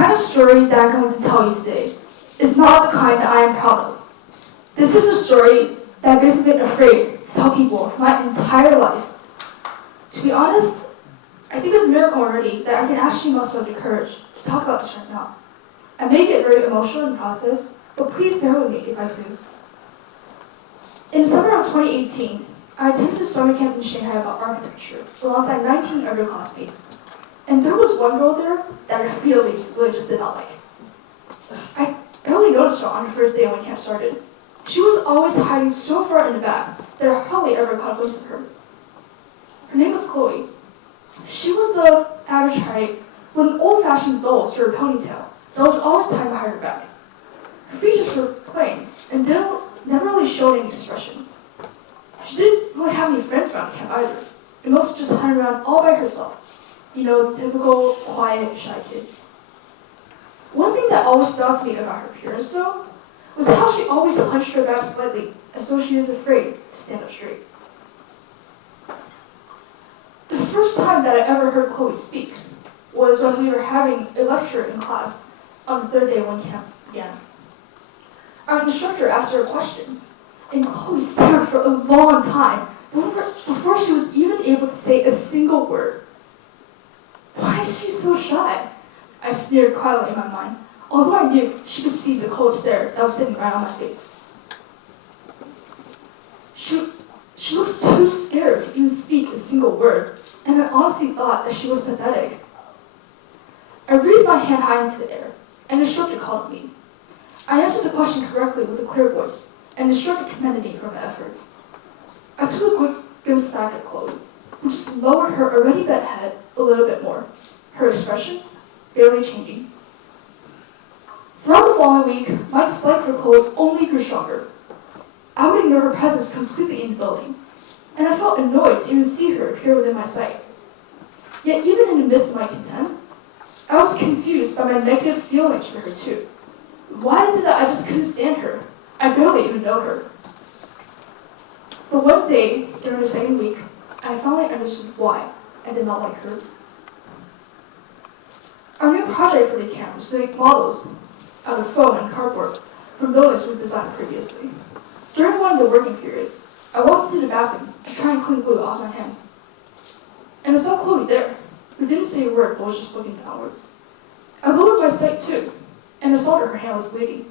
kind of story that I'm going to tell you today is not the kind that I am proud of. This is a story that I've basically been afraid to tell people for my entire life. To be honest, I think it's a miracle already that I can actually muster the courage to talk about this right now. I may get very emotional in the process, but please bear with me if I do. In the summer of 2018, I attended a summer camp in Shanghai about architecture alongside 19 other classmates. And there was one girl there that I really just did not like. I barely noticed her on the first day when camp started. She was always hiding so far in the back that I hardly ever caught a glimpse of her. Her name was Chloe. She was of average height with an old-fashioned bow to her ponytail that was always tied behind her back. Her features were plain and never really showed any expression. She didn't really have any friends around camp either, and mostly just hung around all by herself. You know, the typical quiet, shy kid. One thing that always stood out to me about her appearance, though, was how she always hunched her back slightly, as though she was afraid to stand up straight. The first time that I ever heard Chloe speak was when we were having a lecture in class on the third day when camp began. Our instructor asked her a question, and Chloe stared for a long time before she was even able to say a single word. Why is she so shy? I sneered quietly in my mind, although I knew she could see the cold stare that was sitting right on my face. She looks too scared to even speak a single word, and I honestly thought that she was pathetic. I raised my hand high into the air, and the instructor called me. I answered the question correctly with a clear voice, and the instructor commended me for my effort. I took a quick glimpse back at Chloe, who just lowered her already bent head a little bit more, her expression barely changing. Throughout the following week, my dislike for Chloe only grew stronger. I would ignore her presence completely in the building, and I felt annoyed to even see her appear within my sight. Yet even in the midst of my contempt, I was confused by my negative feelings for her too. Why is it that I just couldn't stand her? I barely even know her. But one day, during the second week, I finally understood why I did not like her. Our new project for the camp was to make models out of foam and cardboard from buildings we designed previously. During one of the working periods, I walked into the bathroom to try and clean glue off my hands. And I saw Chloe there, who didn't say a word but was just looking downwards. I lowered my sight too, and I saw that her hand was bleeding.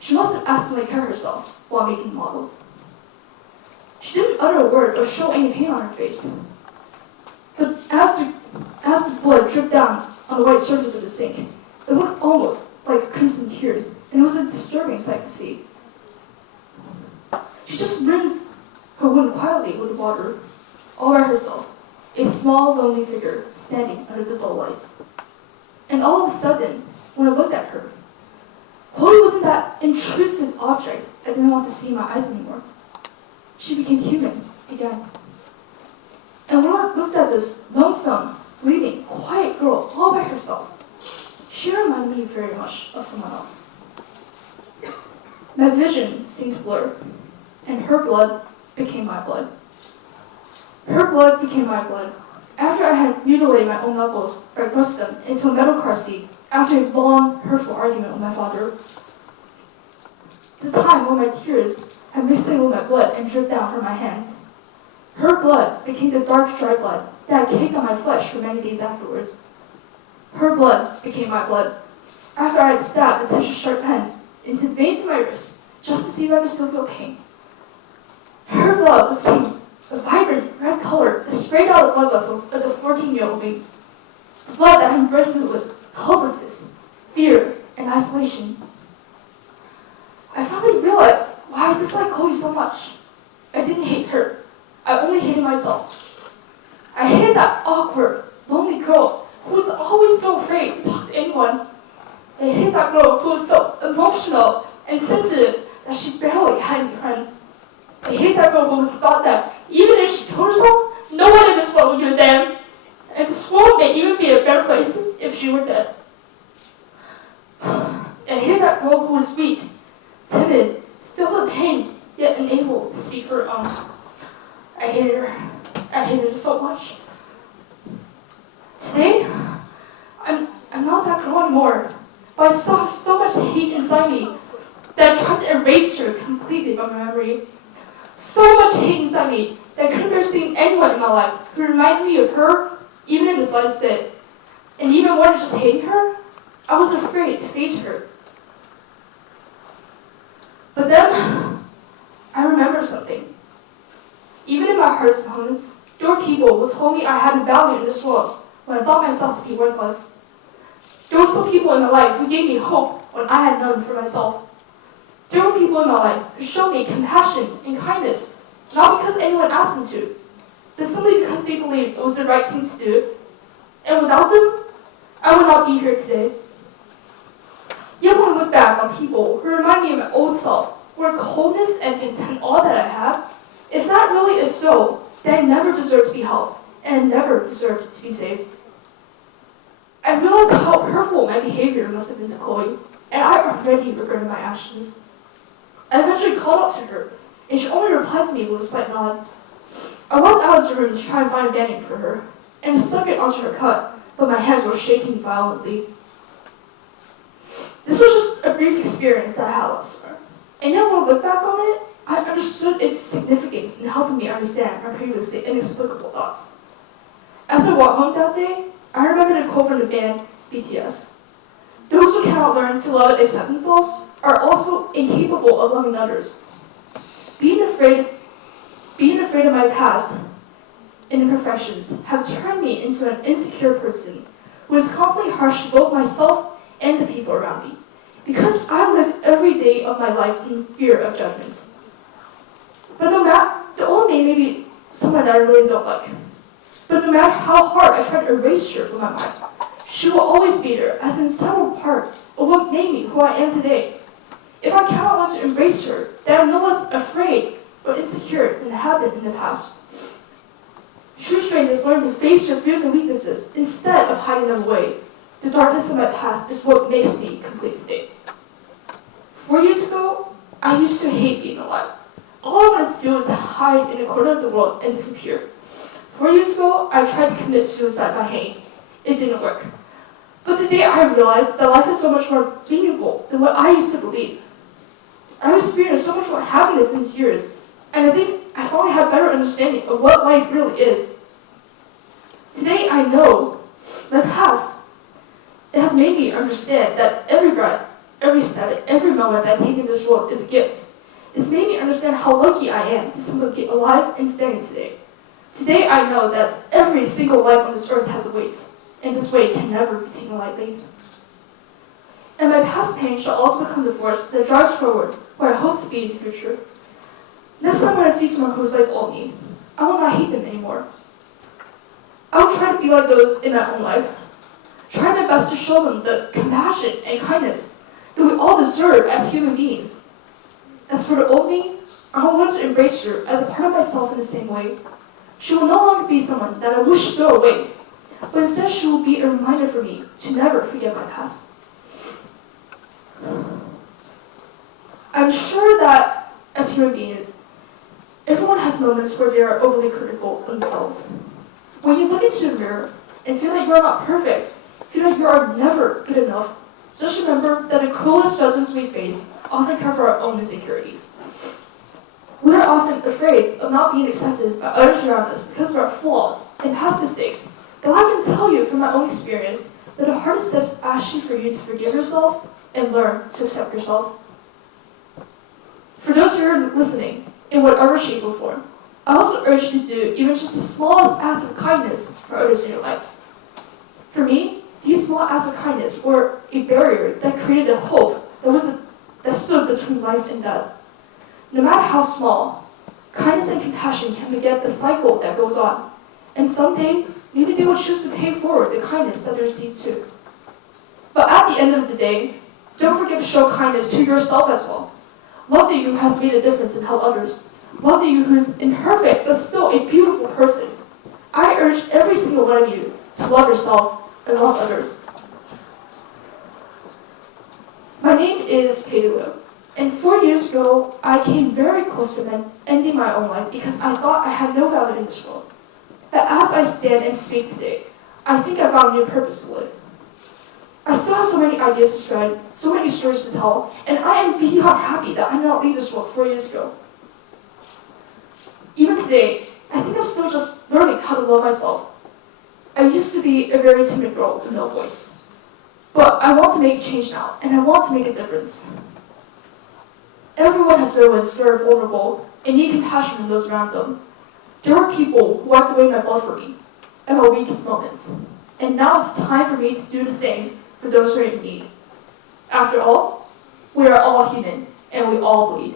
She must have accidentally cut herself while making models. She didn't utter a word or show any pain on her face. But as the blood dripped down on the white surface of the sink, it looked almost like crimson tears, and it was a disturbing sight to see. She just rinsed her wound quietly with water, all by herself, a small, lonely figure standing under the dull lights. And all of a sudden, when I looked at her, Chloe wasn't that intrusive object I didn't want to see in my eyes anymore. She became human again. And when I looked at this lonesome, bleeding, quiet girl all by herself, she reminded me very much of someone else. My vision seemed to blur, and her blood became my blood. Her blood became my blood. After I had mutilated my own knuckles or thrust them into a metal car seat after a long, hurtful argument with my father. The time when my tears had mixed in with my blood and dripped down from my hands. Her blood became the dark, dry blood that had caked on my flesh for many days afterwards. Her blood became my blood after I had stabbed the tip of sharp ends into the veins of my wrist just to see if I could still feel pain. Her blood was seen, a vibrant red color that sprayed out the blood vessels of the 14-year-old me. The blood that had bursted with helplessness, fear, and isolation. I finally realized why I disliked Chloe so much. I didn't hate her. I only hated myself. I hated that awkward, lonely girl who was always so afraid to talk to anyone. I hated that girl who was so emotional and sensitive that she barely had any friends. I hated that girl who thought that even if she told herself, no one in this world would give a damn. And this world may even be a better place if she were dead. I hated that girl who was weak, timid, filled with pain, yet unable to speak for her own. I hated her. I hated her so much. Today, I'm not that girl anymore. but I still have so much hate inside me that I tried to erase her completely from my memory. So much hate inside me that I couldn't bear seeing anyone in my life who reminded me of her, even in the slightest bit. And even more than just hating her, I was afraid to face her. But then, I remembered something. Even in my hardest moments, there were people who told me I had value in this world when I thought myself to be worthless. There were some people in my life who gave me hope when I had none for myself. There were people in my life who showed me compassion and kindness, not because anyone asked them to, but simply because they believed it was the right thing to do. And without them, I would not be here today. Yet when I look back on people who remind me of my old self, where coldness and contempt all that I have, if that really is so, then I never deserved to be helped, and I never deserved to be saved. I realized how hurtful my behavior must have been to Chloe, and I already regretted my actions. I eventually called out to her, and she only replied to me with a slight nod. I walked out of the room to try and find a bandage for her, and I stuck it onto her cut, but my hands were shaking violently. This was just a brief experience that I had last summer, and yet when I look back on it, I understood its significance in helping me understand my previously inexplicable thoughts. As I walked home that day, I remembered a quote from the band BTS. Those who cannot learn to love and accept themselves are also incapable of loving others. Being afraid of my past and imperfections have turned me into an insecure person who is constantly harsh to both myself and the people around me, because I live every day of my life in fear of judgment. But the old me may be someone that I really don't like. But no matter how hard I try to erase her from my mind, she will always be there as an integral part of what made me who I am today. If I cannot learn to embrace her, then I'm no less afraid or insecure than I have been in the past. True strength is learning to face your fears and weaknesses instead of hiding them away. The darkness of my past is what makes me complete today. 4 years ago, I used to hate being alive. All I wanted to do was to hide in a corner of the world and disappear. 4 years ago, I tried to commit suicide by hanging. It didn't work. But today I realized that life is so much more meaningful than what I used to believe. I've experienced so much more happiness in these years, and I think I finally have a better understanding of what life really is. Today I know my past, it has made me understand that every breath, every step, every moment I take in this world is a gift. It's made me understand how lucky I am to simply be alive and standing today. Today I know that every single life on this earth has a weight, and this weight can never be taken lightly. And my past pain shall also become the force that drives forward where I hope to be in the future. Next time when I see someone who is like old me, I will not hate them anymore. I will try to be like those in my own life, try my best to show them the compassion and kindness that we all deserve as human beings. As for the old me, I will learn to embrace her as a part of myself in the same way. She will no longer be someone that I wish to throw away, but instead she will be a reminder for me to never forget my past. I'm sure that, as human beings, everyone has moments where they are overly critical of themselves. When you look into the mirror and feel like you are not perfect, feel like you are never good enough, just remember that the cruelest judgments we face often come from our own insecurities. We are often afraid of not being accepted by others around us because of our flaws and past mistakes. But I can tell you from my own experience that the hardest step is actually for you to forgive yourself and learn to accept yourself. For those who are listening, in whatever shape or form, I also urge you to do even just the smallest acts of kindness for others in your life. For me, these small acts of kindness were a barrier that created a hope that stood between life and death. No matter how small, kindness and compassion can begin the cycle that goes on. And someday, maybe they will choose to pay forward the kindness that they received too. But at the end of the day, don't forget to show kindness to yourself as well. Love the you who has made a difference and helped others. Love the you who is imperfect but still a beautiful person. I urge every single one of you to love yourself and love others. My name is Katie Liu, and 4 years ago, I came very close to ending my own life because I thought I had no value in this world. But as I stand and speak today, I think I found a new purpose to live. I still have so many ideas to spread, so many stories to tell, and I am beyond happy that I did not leave this world 4 years ago. Even today, I think I'm still just learning how to love myself. I used to be a very timid girl with no voice. But I want to make a change now, and I want to make a difference. Everyone has moments who are vulnerable and need compassion from those around them. There were people who wiped away my blood for me at my weakest moments. And now it's time for me to do the same for those who are in need. After all, we are all human, and we all bleed.